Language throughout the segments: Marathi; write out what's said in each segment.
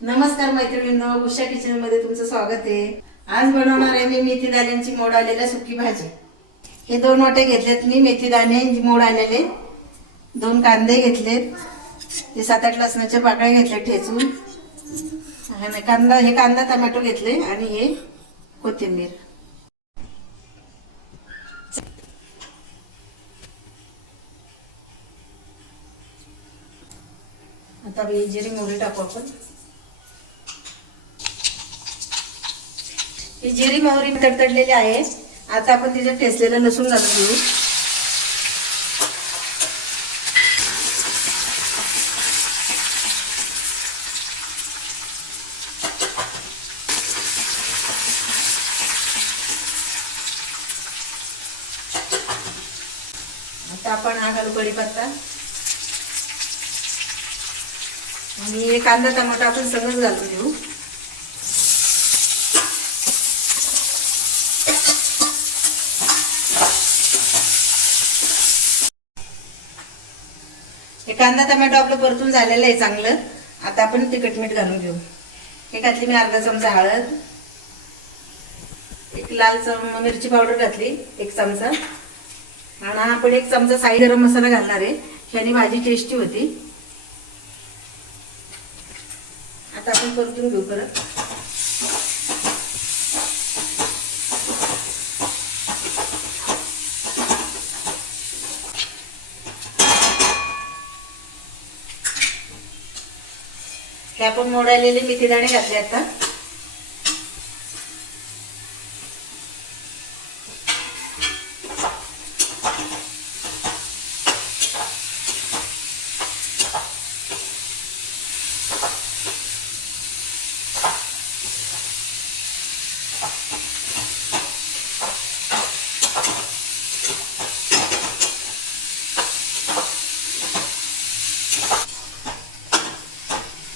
नमस्कार मैत्रिणींनो, उषा किचन मध्ये तुमचं स्वागत आहे। आज बनवणार आहे मी मेथी दाण्यांची मोड आलेल्या सुकी भाजी। हे 2 वाटे घेतलेत मी मेथी दाणे मोड आलेले, 2 कांदे घेतलेत, ते 7-8 लसणाच्या पाकळ्या घेतल्या ठेचून, हे कांदा टोमॅटो घेतले आणि हे कोथिंबीर। आता ही जिरी मोहरी टाकू आपण। ही जिरी मोहरी तडतडलेली आहे। आता आपण तिच्यात ठेचलेलं लसूण घालून घेऊ। आता आपण हा घालू कढीपत्ता आणि कांदा टमाटर आपण सगळंच घालून घेऊ। हे कांदा टमाटर आपलं परतून झालेलं आहे चांगलं। आता आपण तिखट मीठ घालून घेऊ। हे घातली मी अर्धा चमचा हळद, एक लाल मिरची पावडर घातली 1 चमचा, आणि आपण 1 चमचा साई गरम मसाला घालणार आहे, याने भाजी टेस्टी होती। आता आपण परतून घेऊ परत। हे आपण मोडालेले मेथी दाणे घातले आता।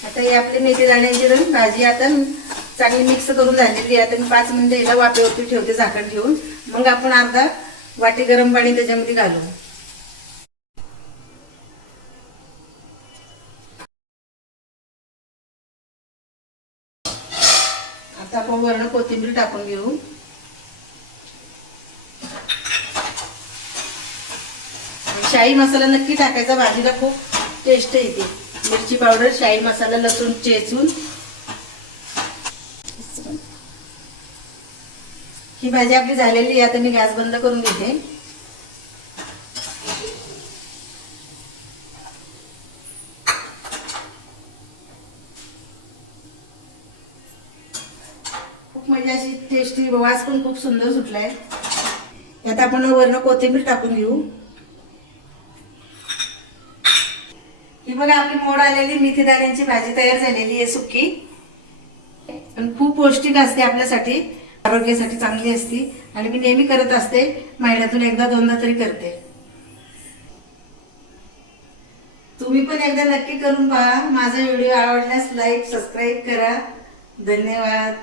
आता ही आपली मेथी दाण्यांची भाजी आता चांगली मिक्स करून झालेली आहे। आता मी 5 मिनिटं याला वाफेवरती ठेवते झाकण ठेवून, मग आपण अर्धा वाटी गरम पाणी त्याच्यामध्ये घालू। आता आपण वरून कोथिंबीर टाकून घेऊ। शाही मसाला नक्की टाकायचा, भाजीला खूप टेस्ट येते। मिरची पावडर, शाही मसाला, लसूण चेचून। ही भाजी आपली झालेली आहे। आता मी गॅस बंद करून घेते। खूप म्हणजे अशी टेस्टी, वास पण खूप सुंदर सुटलाय। यात आपण वरून कोथिंबीर टाकून घेऊ। ही बघा आपली मोड आलेली मेथी दाण्यांची भाजी तयार झालेली आहे सुकी, आणि खूप पौष्टिक असते, आपल्यासाठी आरोग्यासाठी चांगली असते, आणि मी नेहमी करत असते, महिन्यातून 1-2दा तरी करते। तुम्ही पण एकदा नक्की करून पहा। माझा व्हिडिओ आवडल्यास लाईक सबस्क्राईब करा। धन्यवाद।